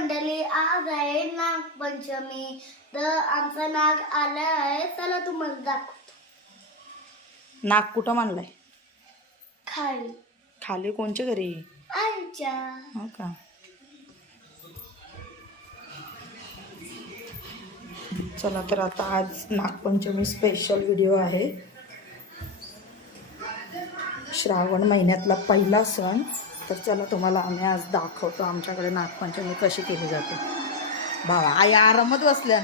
मंडळी आज आहे नागपंचमी. तर आमचा नाग आला आहे चला तुम्हाला दाखव नाक कुठं मानलाय? खाली. खाली कोणच्या घरी? आईच्या. हो का? चला तर आता आज नागपंचमी स्पेशल व्हिडिओ आहे. श्रावण महिन्यातला पहिला सण. तर चला तुम्हाला आम्ही आज दाखवतो आमच्याकडे नागपंचमी कशी केली जाते. भावा आई आरामात बसल्या.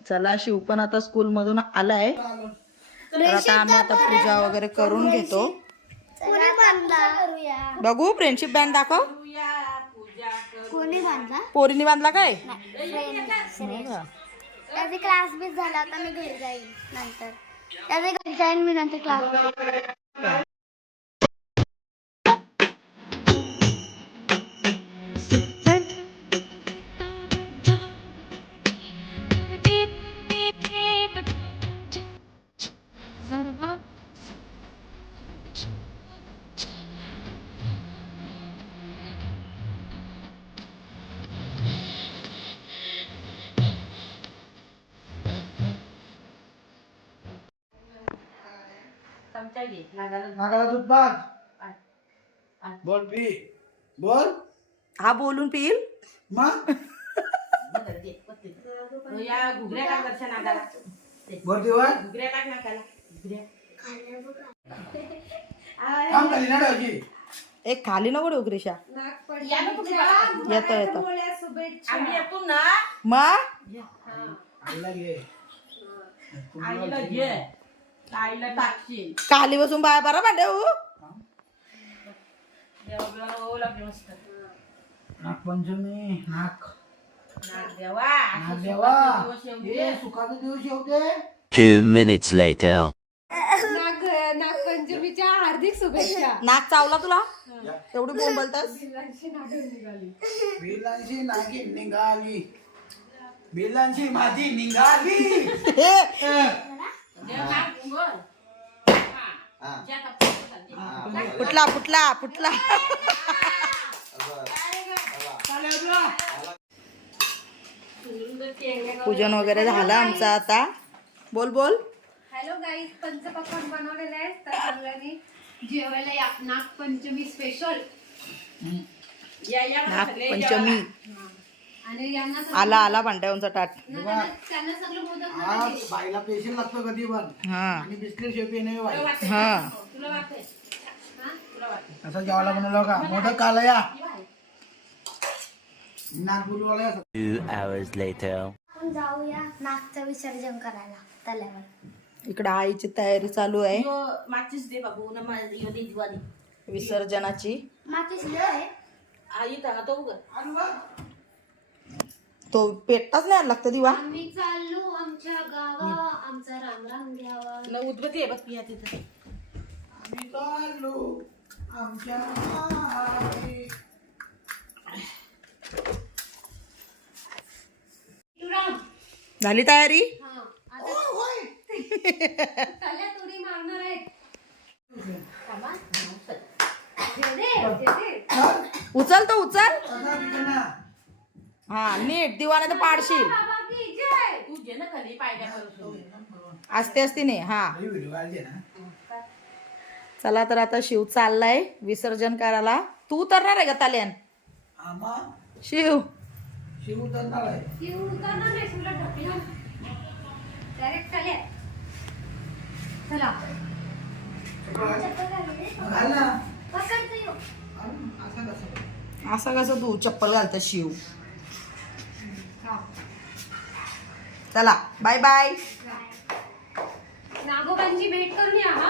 चला शिव पण आता स्कूलमधून आलाय. तर आता आम्ही आता पूजा वगैरे करून घेतो. बघू फ्रेंडशिप बँड दाखव. कोणी बांधला? पोरीने बांधला काय? त्याचे क्लास बीस झाला आता मी घरी जाईल नंतर. त्याचे घरी जाईन मी नंतर क्लास नागाला दूध पाच बोल पी. बोल. हा बोलून पिईल? मग? या घुगऱ्या टाक दर्शन नागाला. बोल दिवस घुगऱ्या टाक नाकाला घुगऱ्या. काम झाली ना डावची एक खाली नको ठेवू क्रिशा. या ना तुम्ही बघा. येतो येतो. आम्ही येतो ना. मग? आईला घे. आईला घे. आईला टाकशील खाली बसून बाय बरा भांडे हो. देवा बिवा लागले मस्त. नागपंचमी नाग. नाग देवा. नाग असे देवा. सुखाचे दिवस येऊ दे. हे सुखाचा दिवस येऊ दे. Two minutes later. नाग नागपंचमीच्या हार्दिक शुभेच्छा. नाक चावला तुला? एवढी बोंबलतास? नागी निघाली. बिलांची माझी निघाली. देव हा. फुटला फुटला फुटला पूजन वगैरे झालं आमचं आता. बोल बोल. हॅलो गाईज पंचपक्वान बनवलेले आहेत तर सगळ्यांनी जेवायला या. नागपंचमी स्पेशल या या नागपंचमी आला आला भांड्यावरचा ताट. आज पेशंट लागतो कधी पण. हा. आणि बिस्किट शेपी नाही बाई. हा. हा? असं जेवायला बनवलं का? मोठं काला या नागपूरवाला Two hours later. आपण जाऊया नागचं विसर्जन करायला तल्यावर इकडं आईची तयारी चालू आहे. यो माचीस दे बाबू न मा- यो दे दिवा दे. विसर्जनाची मातीच आहे आई तर तो तो पेटताच नाही लागतं दिवा. आम्ही चाललो आमच्या गावा आमचा घ्यावा. न आहे बघ पिया तिथं. आम्ही चाललो आमच्या गावी. राम झाली तयारी? हा आता तुरी मारणार आहेत. उचल तो उचल. नीट दिवा नाही तर पाडशील ना खाली पायऱ्या असते असते नाही हा. चला तर आता शिव चाललाय विसर्जन करायला. तू उतरणार आहे का ताल्यान? शिव. शिव असं कसं? तू चप्पल घालतं शिव? चला बाय बाय नागोबांची भेट करून या हा?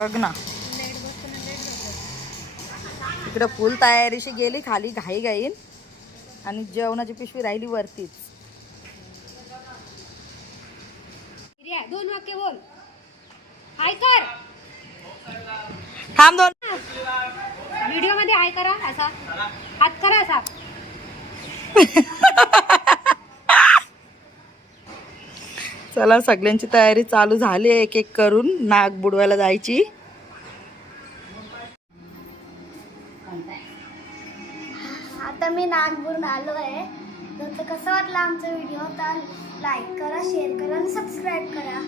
बघ ना. इकडे फुल तयारीशी गेली खाली घाई घाईन. आणि जेवणाची पिशवी राहिली वरतीच. दोन वाक्य बोल. हाय कर. थांब दोन. व्हिडिओमध्ये हाय करा असा. हात करा असा. चला सगळ्यांची तयारी चालू झाली एक एक करून नाग बुडवायला जायची. आता मी नागपूरहून आलो आहे. तर कसं वाटलं आमचा व्हिडिओ? तर लाईक करा शेअर करा आणि सबस्क्राईब करा.